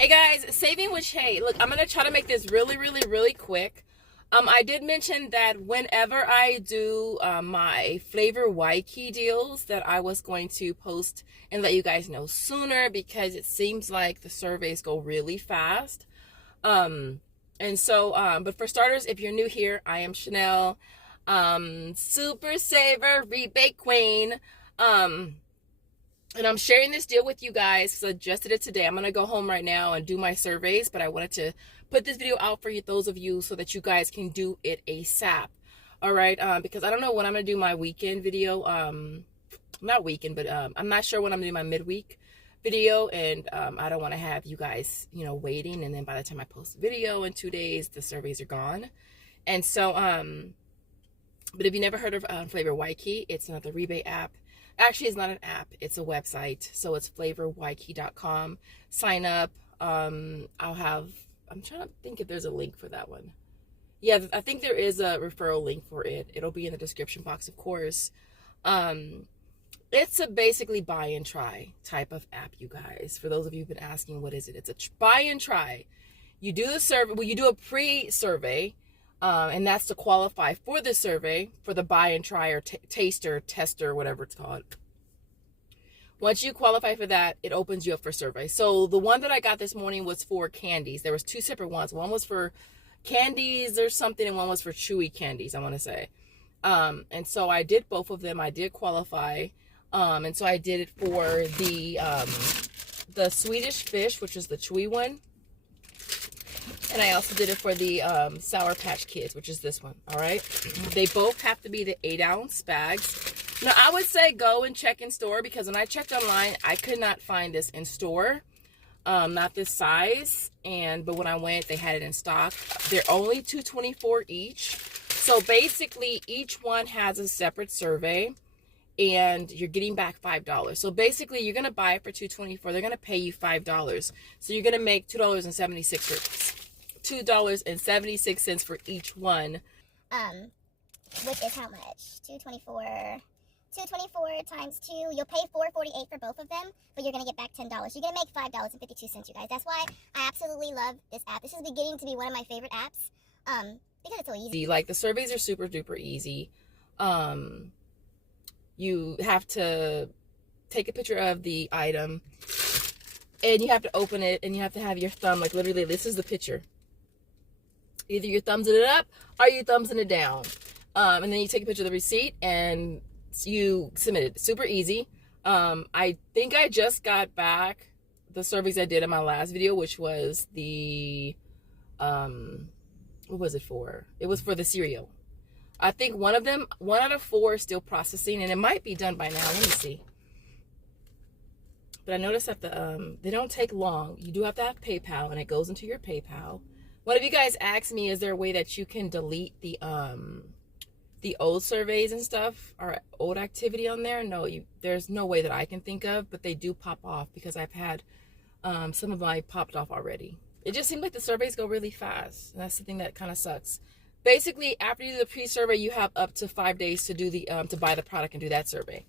Hey guys, saving with Shay. Look, I'm gonna try to make this really quick. I did mention that whenever I do my flavor Y key deals, that I was going to post and let you guys know sooner because it seems like the surveys go really fast. But for starters, if you're new here, I am Chanel, super saver rebate queen. And I'm sharing this deal with you guys because I just did it today. I'm going to go home right now and do my surveys, but I wanted to put this video out for you, those of you, so that you guys can do it ASAP. All right, because I don't know when I'm going to do my weekend video. Not weekend, but I'm not sure when I'm going to do my midweek video, and I don't want to have you guys, waiting, and then by the time I post the video in 2 days, the surveys are gone. And so, but if you never heard of Flavor Y Key, it's another rebate app. Actually, it's not an app, it's a website. So it's flavorykey.com. Sign up. I'm trying to think if there's a link for that one. Yeah, I think there is a referral link for it. It'll be in the description box, of course. It's a basically buy and try type of app, you guys. For those of you who've been asking, what is it? It's a buy and try. You do the survey, well, you do a pre-survey, and that's to qualify for the survey, for the buy and try or taster, tester, whatever it's called. Once you qualify for that, it opens you up for survey. So the one that I got this morning was for candies. There was two separate ones. One was for candies or something, and one was for chewy candies, I want to say. And so I did both of them. I did qualify. And so I did it for the Swedish fish, which is the chewy one. And I also did it for the Sour Patch Kids, which is this one, all right? They both have to be the 8-ounce bags. Now, I would say go and check in store, because when I checked online, I could not find this in store, not this size. But when I went, they had it in stock. They're only $2.24 each. So basically, each one has a separate survey, and you're getting back $5. So basically, you're going to buy it for $2.24. They're going to pay you $5. So you're going to make $2.76 for each one. Which is how much? 224 times 2. You'll pay $4.48 for both of them, but you're gonna get back $10. You're gonna make $5.52, you guys. That's why I absolutely love this app. This is beginning to be one of my favorite apps. Because it's so easy. Like, the surveys are super duper easy. You have to take a picture of the item, and you have to open it, and you have to have your thumb, like, literally, this is the picture. Either you're thumbsing it up or you're thumbsing it down. And then you take a picture of the receipt and you submit it. Super easy. I think I just got back the surveys I did in my last video, which was the, what was it for? It was for the cereal. I think one out of 4 is still processing, and it might be done by now. Let me see. But I noticed that they don't take long. You do have to have PayPal, and it goes into your PayPal. One of you guys asked me, is there a way that you can delete the old surveys and stuff, or old activity on there? No, there's no way that I can think of, but they do pop off, because I've had some of mine popped off already. It just seems like the surveys go really fast, and that's the thing that kind of sucks. Basically, after you do the pre-survey, you have up to 5 days to do the to buy the product and do that survey.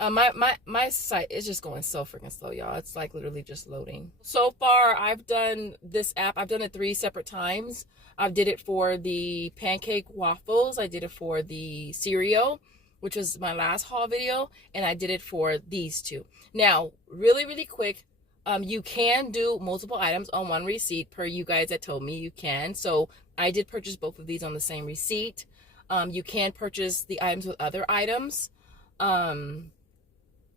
My site is just going so freaking slow, y'all. It's like literally just loading. So far, I've done this app. I've done it 3 separate times. I did it for the pancake waffles. I did it for the cereal, which was my last haul video. And I did it for these 2. Now, really quick, you can do multiple items on one receipt, per you guys that told me you can. So I did purchase both of these on the same receipt. You can purchase the items with other items.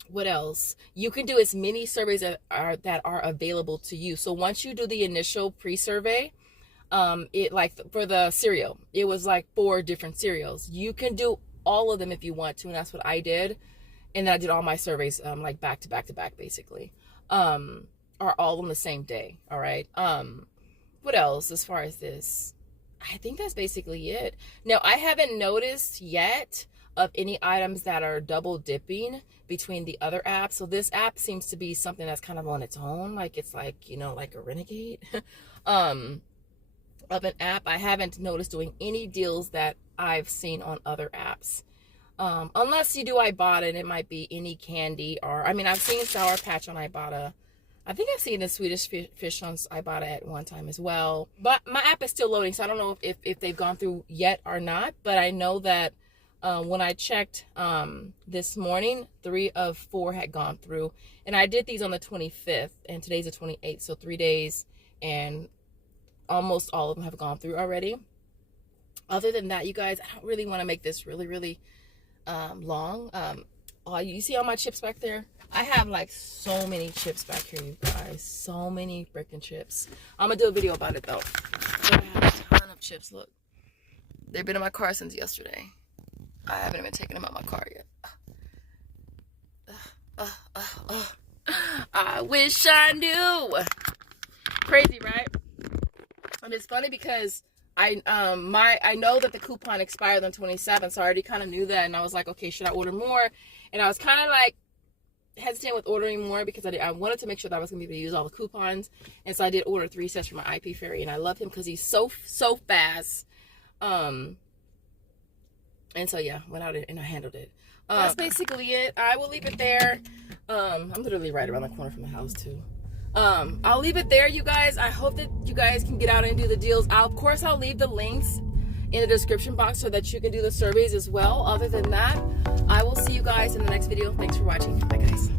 What else? You can do as many surveys that are available to you. So once you do the initial pre-survey, it, like for the cereal, it was like 4 different cereals. You can do all of them if you want to, and that's what I did. And then I did all my surveys like back to back, basically, or all on the same day. All right. What else as far as this? I think that's basically it. Now, I haven't noticed yet of any items that are double dipping between the other apps. So this app seems to be something that's kind of on its own. Like, it's like, like a renegade of an app. I haven't noticed doing any deals that I've seen on other apps. Unless you do Ibotta, and it might be any candy, or, I mean, I've seen Sour Patch on Ibotta. I think I've seen the Swedish fish on Ibotta at one time as well. But my app is still loading, so I don't know if they've gone through yet or not. But I know that when I checked this morning, 3 of 4 had gone through. And I did these on the 25th, and today's the 28th, so 3 days, and almost all of them have gone through already. Other than that, you guys, I don't really want to make this really, really long. You see all my chips back there? I have like so many chips back here, you guys. So many freaking chips. I'm gonna do a video about it though. But I have a ton of chips. Look, they've been in my car since yesterday. I haven't even taken them out of my car yet. I wish I knew. Crazy, right? And it's funny because I know that the coupon expired on 27th, so I already kind of knew that, and I was like, okay, should I order more? And I was kind of like hesitant with ordering more because I wanted to make sure that I was gonna be able to use all the coupons, and so I did order 3 sets for my Ip Fairy, and I love him because he's so fast. And so yeah, went out and I handled it. That's basically it. I will leave it there. I'm literally right around the corner from the house too. I'll leave it there, you guys. I hope that you guys can get out and do the deals. Of course, I'll leave the links in the description box so that you can do the surveys as well. Other than that, I will see you guys in the next video. Thanks for watching. Bye, guys.